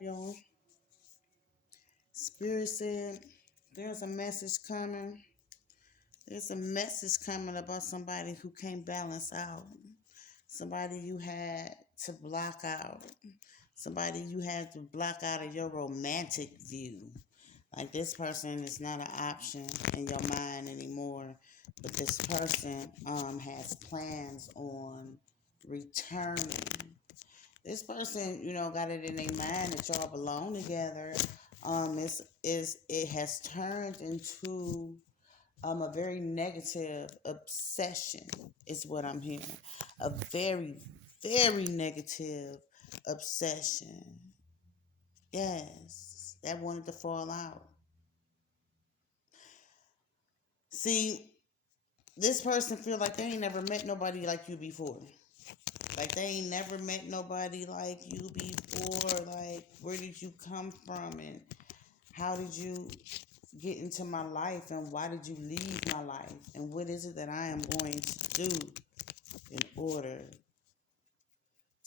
y'all. Spirit said there's a message coming. There's a message coming about somebody who can't balance out. Somebody you had to block out. Somebody you had to block out of your romantic view. Like this person is not an option in your mind anymore. But this person has plans on returning. This person, got it in their mind that y'all belong together. It has turned into a very negative obsession is what I'm hearing. A very, very negative obsession. Yes, that wanted to fall out. See, this person feel like they ain't never met nobody like you before. Like they ain't never met nobody like you before. Like where did you come from and how did you get into my life and why did you leave my life and what is it that I am going to do in order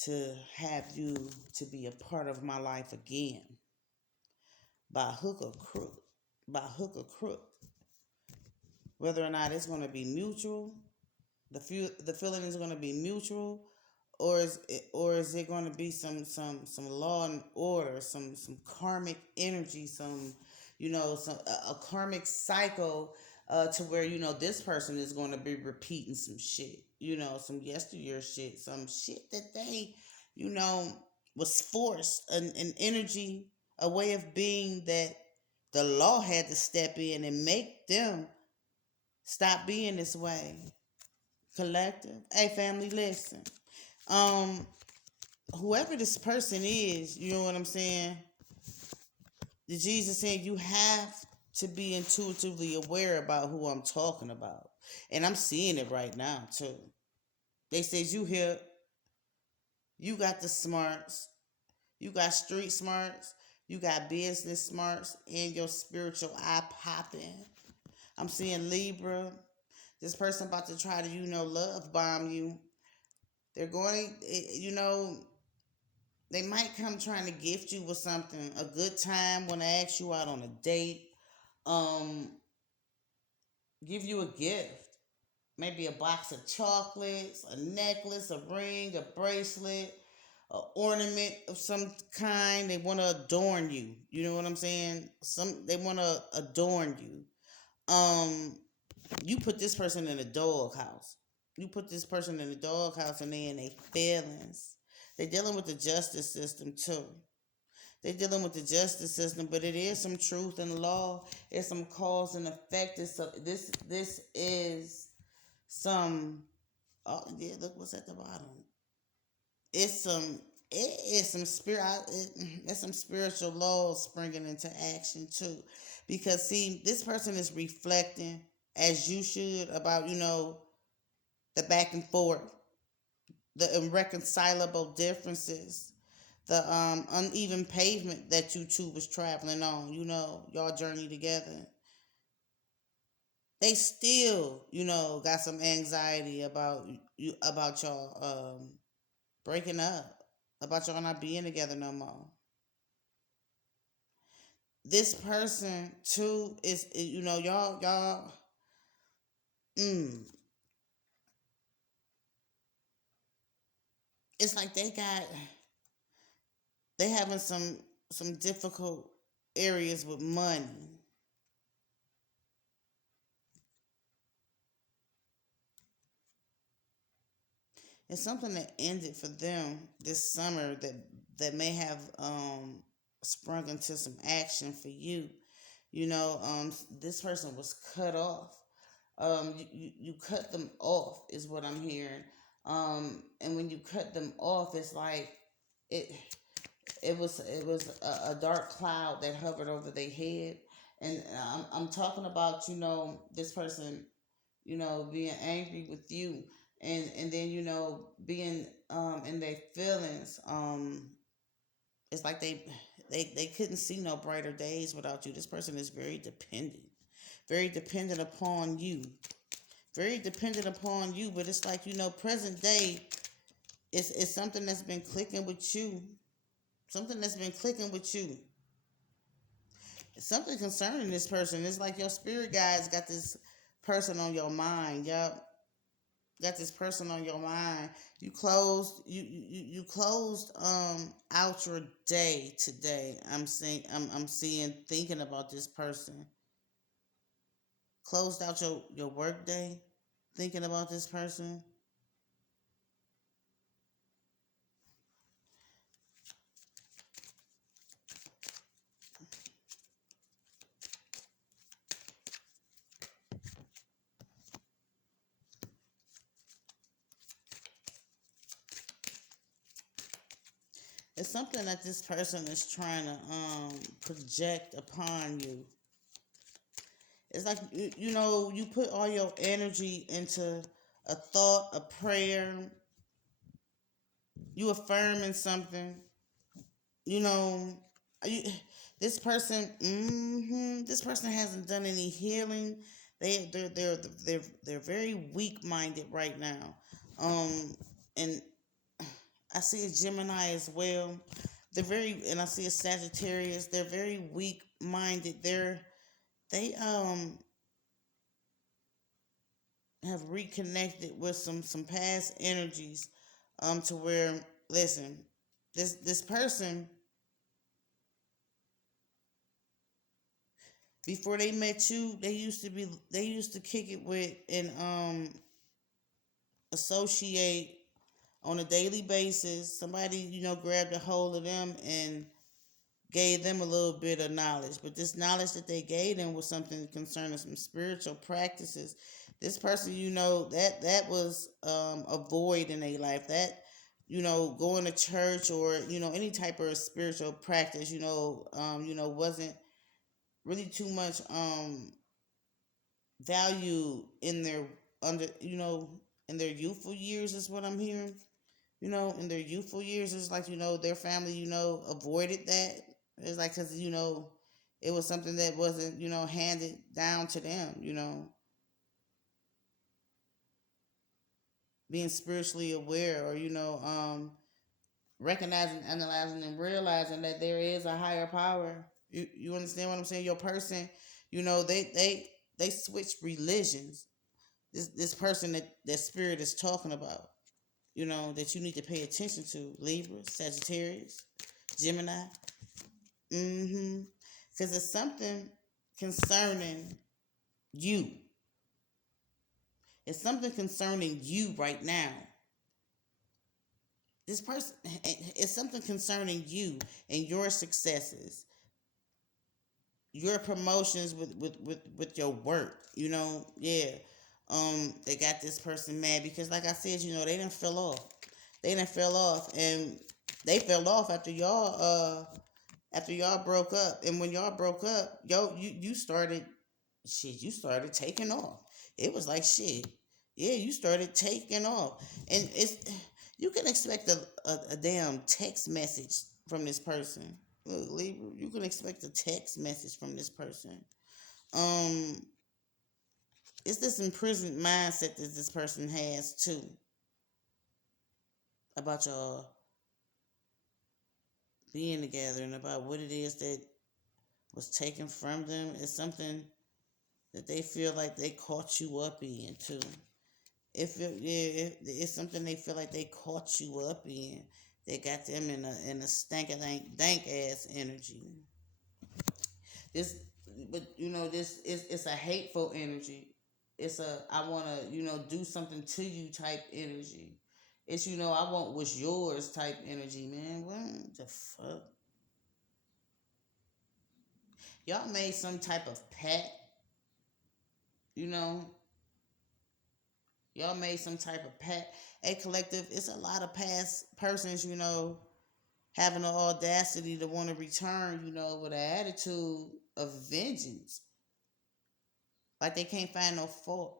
to have you to be a part of my life again by hook or crook, whether or not it's going to be mutual, the feeling is going to be mutual, or is it going to be some law and order, some karmic energy, some a karmic cycle, to where this person is going to be repeating some shit, some yesteryear shit, some shit that they you know was forced, an energy, a way of being that the law had to step in and make them stop being this way. Collective, hey family, listen. um Whoever this person is, you know what I'm saying? The Jesus said you have to be intuitively aware about who I'm talking about. And I'm seeing it right now too. They said you here, you got the smarts, you got street smarts, you got business smarts, and your spiritual eye popping. I'm seeing Libra. This person about to try to, love bomb you. They're going, they might come trying to gift you with something, a good time, want to ask you out on a date, um, give you a gift, maybe a box of chocolates, a necklace, a ring, a bracelet, a ornament of some kind. They want to adorn you. You know what I'm saying? They want to adorn you. Um, you put this person in a doghouse. You put this person in a doghouse, and they in their feelings. They're dealing with the justice system too. They're dealing with the justice system, but it is some truth and law. It's some cause and effect. This is some. Oh yeah, look what's at the bottom. It's some. It is some spirit. It's some spiritual laws springing into action too, because see, this person is reflecting as you should about the back and forth, the irreconcilable differences, the uneven pavement that you two was traveling on, y'all journey together. They still, got some anxiety about y'all breaking up, about y'all not being together no more. This person too is, y'all, mm, it's like they having some difficult areas with money. It's something that ended for them this summer that may have sprung into some action for you. This person was cut off. You cut them off is what I'm hearing. And when you cut them off, it's like it it was a dark cloud that hovered over their head. And I'm talking about this person being angry with you, and then being in their feelings. It's like they couldn't see no brighter days without you. This person is very dependent upon you, very dependent upon you. But it's like present day, it's something that's been clicking with you Something that's been clicking with you. Something concerning this person. It's like your spirit guides got this person on your mind. Yup. Got this person on your mind. You closed out your day today. I'm seeing thinking about this person. Closed out your work day thinking about this person. It's something that this person is trying to project upon you. It's like you put all your energy into a thought, a prayer, you affirming something. You know, you, this person hasn't done any healing. They're very weak minded right now. And I see a Gemini as well. And I see a Sagittarius. They're very weak minded. They have reconnected with some past energies, to where, listen, this person, before they met you, they used to kick it with and associate on a daily basis. Somebody, grabbed a hold of them and gave them a little bit of knowledge. But this knowledge that they gave them was something concerning some spiritual practices. This person, that was a void in their life. That, going to church or, any type of spiritual practice, wasn't really too much value in their under in their youthful years, is what I'm hearing. In their youthful years, it's like, their family, avoided that. It's like, because, it was something that wasn't, handed down to them, being spiritually aware, or, recognizing, analyzing, and realizing that there is a higher power. You understand what I'm saying? Your person, they switch religions. This person that spirit is talking about, that you need to pay attention to. Libra, Sagittarius, Gemini. Mm-hmm. Because it's something concerning you. It's something concerning you right now. This person, it's something concerning you and your successes, your promotions with your work. Yeah. They got this person mad because, like I said, they didn't fell off. They didn't fell off, and they fell off after y'all broke up. And when y'all broke up, you started shit. You started taking off. It was like shit. Yeah, you started taking off, and you can expect a damn text message from this person. Look, Libra, you can expect a text message from this person. Um, it's this imprisoned mindset that this person has too about y'all being together, and about what it is that was taken from them. It's something that they feel like they caught you up in too. It's something they feel like they caught you up in. They got them in a stank dank ass energy. This, but this is it's a hateful energy. It's a I want to do something to you type energy. It's I want what's yours type energy, man. What the fuck? Y'all made some type of pact, you know. Y'all made some type of pact. A collective. It's a lot of past persons, having the audacity to want to return, with an attitude of vengeance. Like they can't find no fault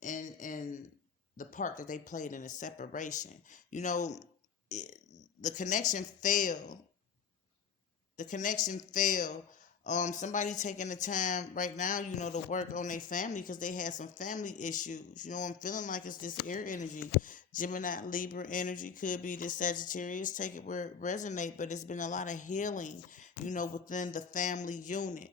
in the part that they played in the separation. You know, it, the connection failed. The connection failed. Somebody taking the time right now, to work on their family because they had some family issues. I'm feeling like it's this air energy. Gemini, Libra energy could be the Sagittarius. Take it where it resonate, but it's been a lot of healing, within the family unit.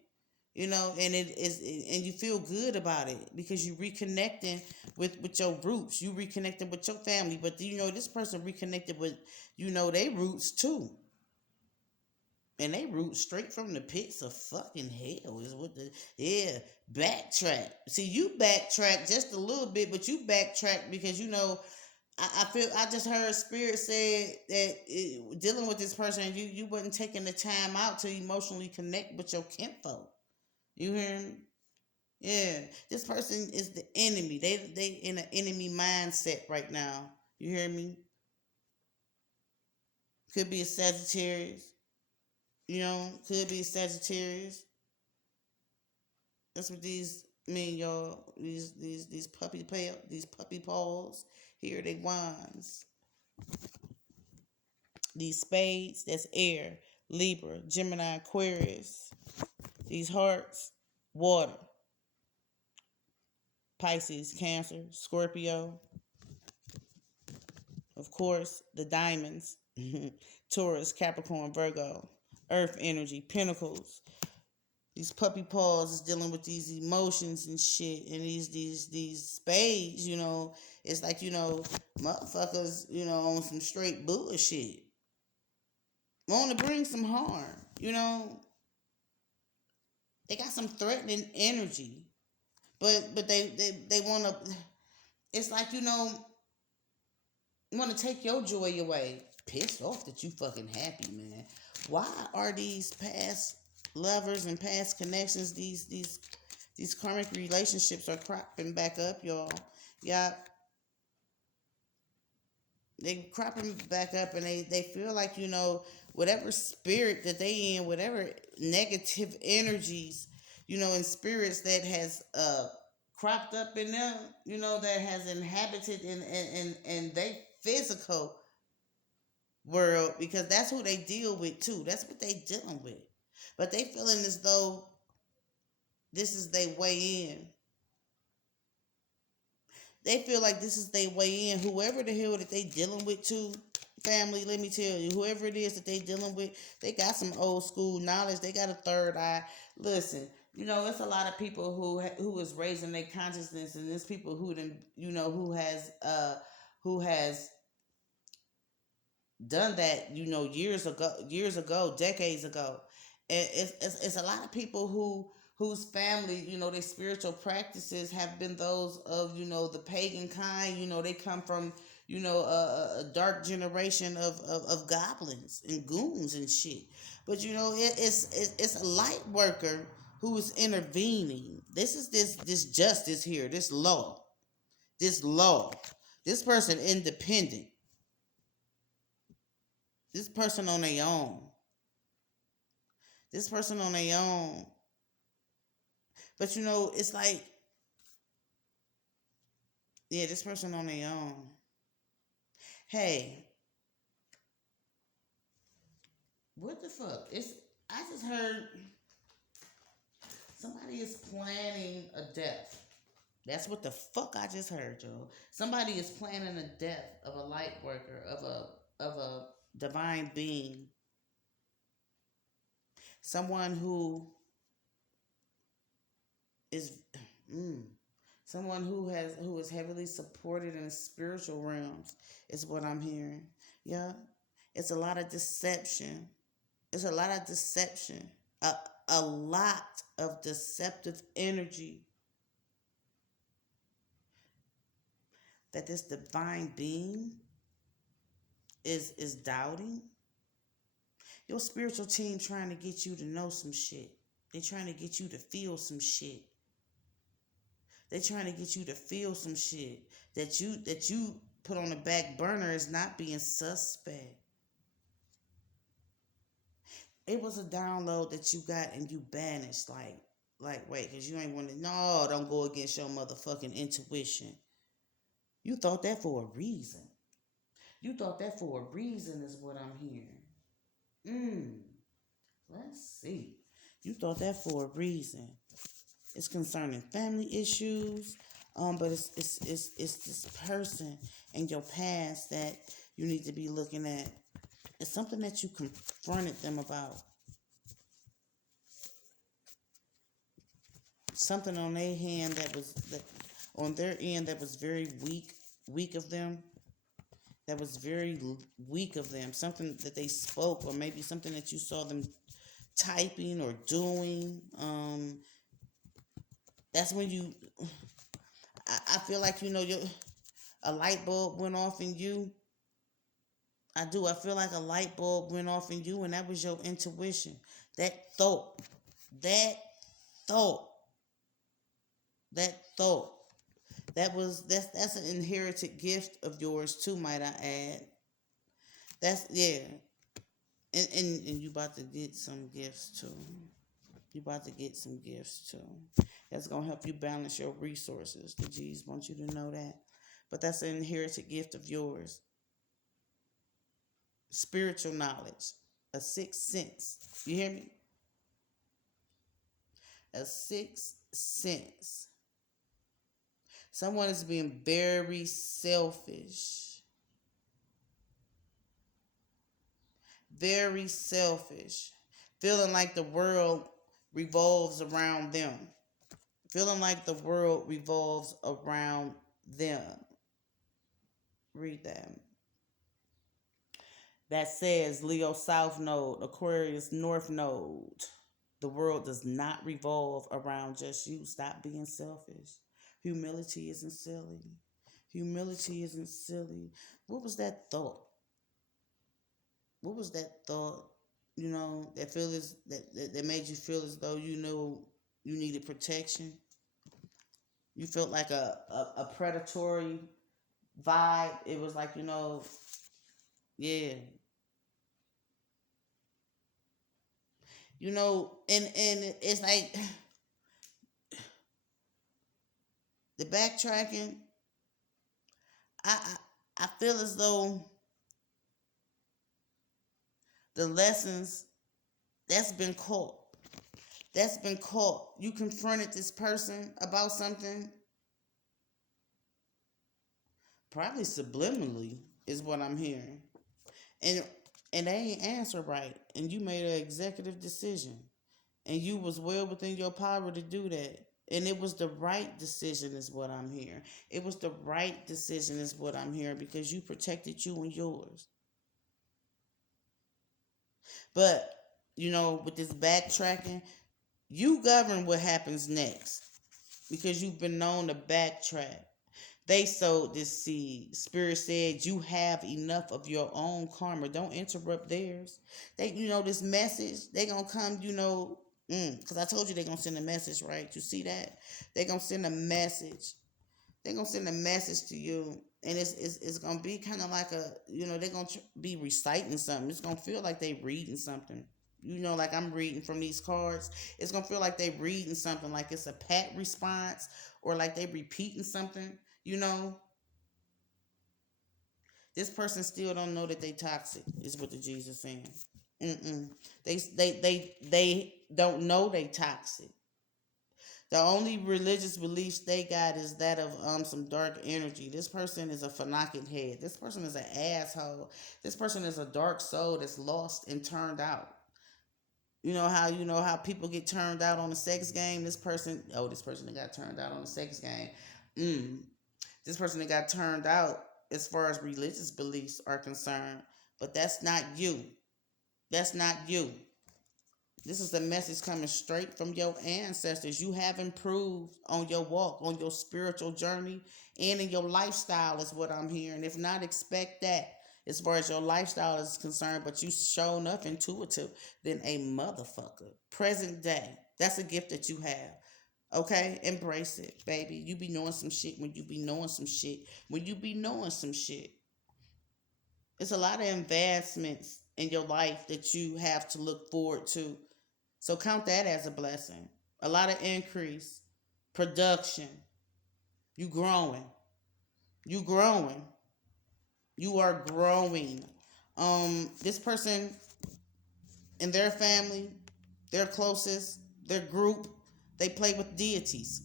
And it is, and you feel good about it because you reconnecting with your roots. You reconnecting with your family, but this person reconnected with their roots too. And they root straight from the pits of fucking hell is what backtrack. See, you backtrack just a little bit, but you backtrack because I feel I just heard spirit said that dealing with this person, you wasn't taking the time out to emotionally connect with your kinfolk. You hear me? Yeah, this person is the enemy. They in an enemy mindset right now. You hear me? Could be a Sagittarius. Could be a Sagittarius. That's what these mean, y'all. These puppy paws. Here they wands. These spades, that's air. Libra, Gemini, Aquarius. These hearts, water. Pisces, Cancer, Scorpio. Of course, the diamonds. Taurus, Capricorn, Virgo. Earth energy, Pentacles. These puppy paws is dealing with these emotions and shit, and these spades, it's like, motherfuckers, on some straight bullshit. Want to bring some harm, They got some threatening energy, but they want to. It's like, want to take your joy away. Pissed off that you fucking happy, man. Why are these past lovers and past connections, these karmic relationships are cropping back up, y'all? Yeah, they cropping back up, and they feel like, whatever spirit that they in, whatever negative energies, and spirits that has cropped up in them, that has inhabited in they physical world, because that's who they deal with too. That's what they dealing with. But they feeling as though this is their way in. They feel like this is their way in. Whoever the hell that they dealing with too, family, let me tell you, whoever it is that they dealing with, they got some old school knowledge. They got a third eye. Listen, it's a lot of people who is raising their consciousness, and there's people who has done that, years ago, decades ago. And it's a lot of people whose family, their spiritual practices have been those of, the pagan kind. They come from, a dark generation of goblins and goons and shit. But it's a light worker who is intervening. This is this justice here, this law. This person independent. This person on their own. This person on their own. But it's like, yeah, this person on their own. Hey, what the fuck? I just heard somebody is planning a death. That's what the fuck I just heard, Joe. Somebody is planning a death of a light worker, of a divine being. Someone is mm, someone who is heavily supported in the spiritual realms is what I'm hearing. Yeah. It's a lot of deception. It's a lot of deception. A lot of deceptive energy that this divine being is doubting. Your spiritual team trying to get you to know some shit. They trying to get you to feel some shit. They trying to get you to feel some shit that you put on the back burner as not being suspect. It was a download that you got and you banished, like wait, because you ain't want to. No, don't go against your motherfucking intuition. You thought that for a reason. You thought that for a reason is what I'm hearing. Let's see. You thought that for a reason. It's concerning family issues. But it's this person in your past that you need to be looking at. It's something that you confronted them about. Something on their hand that on their end that was very weak of them. That was very weak of them. Something that they spoke, or maybe something that you saw them typing or doing. That's when you. I feel like a light bulb went off in you. I do. I feel like a light bulb went off in you, and that was your intuition. That thought. That thought. That thought. That's an inherited gift of yours too, might I add. That's yeah. And you about to get some gifts too. You about to get some gifts too. That's gonna help you balance your resources. The G's want you to know that. But that's an inherited gift of yours. Spiritual knowledge. A sixth sense. You hear me? A sixth sense. Someone is being very selfish. Very selfish. Feeling like the world revolves around them. Feeling like the world revolves around them. Read that. That says Leo South Node, Aquarius North Node. The world does not revolve around just you. Stop being selfish. Humility isn't silly. Humility isn't silly. What was that thought? What was that thought? That feel that made you feel as though you needed protection. You felt like a predatory vibe. It was like, yeah. And it's like the backtracking. I feel as though the lessons that's been caught. That's been caught. You confronted this person about something, probably subliminally, is what I'm hearing. And they ain't answer right. And you made an executive decision. And you was well within your power to do that. And it was the right decision is what I'm hearing. It was the right decision is what I'm hearing, because you protected you and yours. But, with this backtracking, you govern what happens next, because you've been known to backtrack. They sowed this seed. Spirit said you have enough of your own karma. Don't interrupt theirs. This message, they going to come, because I told you they're going to send a message, right? You see that? They're going to send a message. They're going to send a message to you. And it's going to be kind of like they're going to be reciting something. It's going to feel like they reading something. Like I'm reading from these cards. It's going to feel like they reading something, like it's a pat response, or like they repeating something. This person still don't know that they toxic, is what the Jesus saying. They don't know they toxic. The only religious beliefs they got is that of some dark energy. This person is a fanakid head. This person is an asshole. This person is a dark soul that's lost and turned out. You know how people get turned out on the sex game. This person that got turned out on the sex game. This person that got turned out as far as religious beliefs are concerned. But that's not you. That's not you. This is the message coming straight from your ancestors. You have improved on your walk, on your spiritual journey, and in your lifestyle is what I'm hearing. If not, expect that as far as your lifestyle is concerned, but you show enough intuitive than a motherfucker. Present day. That's a gift that you have. Okay? Embrace it, baby. You be knowing some shit when you be knowing some shit. When you be knowing some shit. It's a lot of advancements in your life that you have to look forward to. So count that as a blessing. A lot of increase, production. You growing. You growing. You are growing. This person and their family, their closest, their group, they play with deities.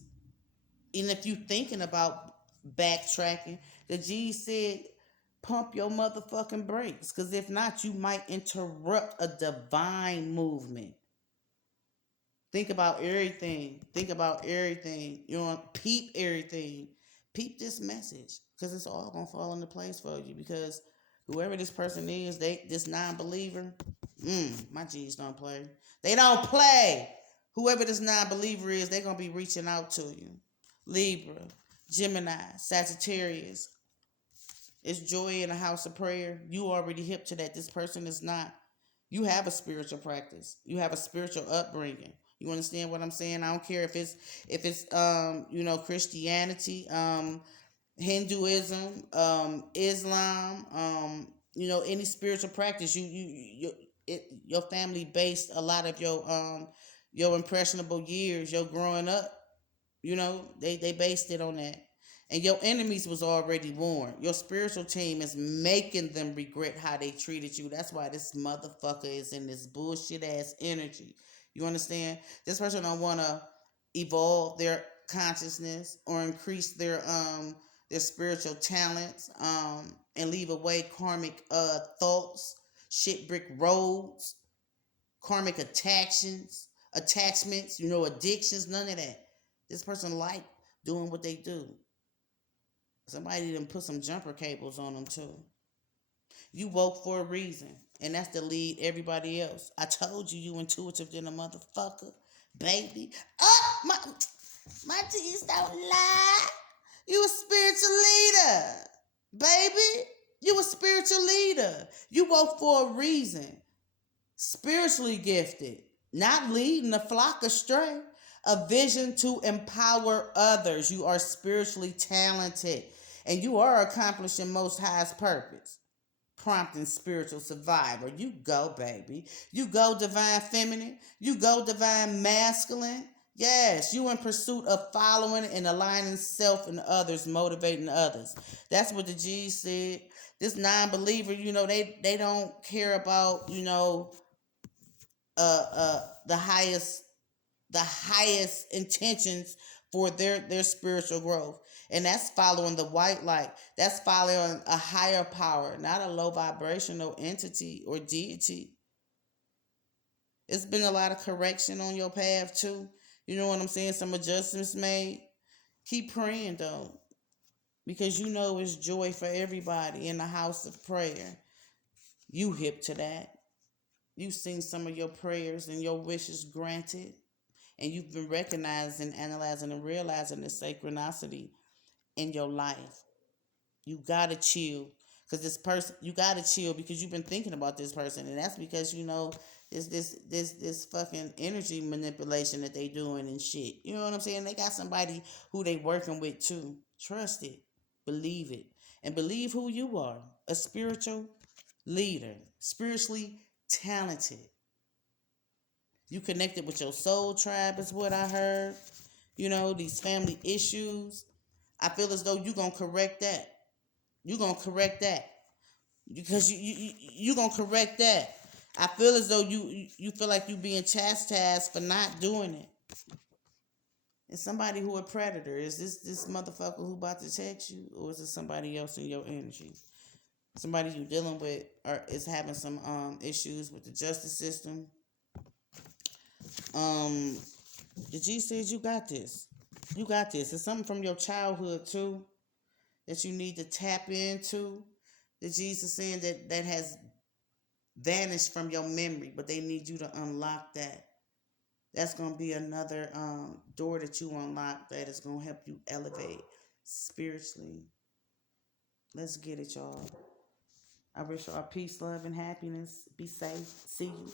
And if you thinking about backtracking, the G said, pump your motherfucking brakes. Because if not, you might interrupt a divine movement. Think about everything. Think about everything. You know, peep everything. Peep this message. Because it's all going to fall into place for you. Because whoever this person is, this non-believer, my G's don't play. They don't play. Whoever this non-believer is, they're going to be reaching out to you. Libra, Gemini, Sagittarius. It's joy in a house of prayer. You already hip to that. This person is not. You have a spiritual practice. You have a spiritual upbringing. You understand what I'm saying? I don't care if it's Christianity, Hinduism, Islam, any spiritual practice. Your family based a lot of your impressionable years, your growing up. They based it on that. And your enemies was already warned. Your spiritual team is making them regret how they treated you. That's why this motherfucker is in this bullshit ass energy. You understand? This person don't want to evolve their consciousness or increase their spiritual talents and leave away karmic thoughts, shit brick roads, karmic attachments, addictions, none of that. This person like doing what they do. Somebody didn't put some jumper cables on them too. You woke for a reason, and that's to lead everybody else. I told you intuitive than a motherfucker, baby. Oh, my G's don't lie. You a spiritual leader, baby. You a spiritual leader. You woke for a reason. Spiritually gifted, not leading the flock astray. A vision to empower others. You are spiritually talented, and you are accomplishing Most High's purpose. Prompting spiritual survivor. You go, baby. You go, divine feminine. You go, divine masculine. Yes, you in pursuit of following and aligning self and others, motivating others. That's what the G said. This non-believer, they don't care about, the highest intentions for their spiritual growth. And that's following the white light. That's following a higher power, not a low vibrational entity or deity. It's been a lot of correction on your path too. You know what I'm saying? Some adjustments made. Keep praying though, because it's joy for everybody in the house of prayer. You hip to that. You've seen some of your prayers and your wishes granted. And you've been recognizing, analyzing, and realizing the synchronicity in your life. You gotta chill, because this person, you gotta chill because you've been thinking about this person, and that's because this fucking energy manipulation that they doing and shit. You know what I'm saying? They got somebody who they working with too. Trust it, believe it, and believe who you are. A spiritual leader, spiritually talented. You connected with your soul tribe is what I heard. These family issues. I feel as though you're going to correct that. You're going to correct that. Because you're going to correct that. I feel as though you feel like you being chastised for not doing it. And somebody who a predator. Is this motherfucker who about to text you? Or is it somebody else in your energy? Somebody you dealing with is having some issues with the justice system. The G says you got this. You got this. It's something from your childhood too that you need to tap into. The Jesus saying that has vanished from your memory, but they need you to unlock that. That's gonna be another door that you unlock that is gonna help you elevate spiritually. Let's get it, y'all. I wish y'all peace, love, and happiness. Be safe. See you.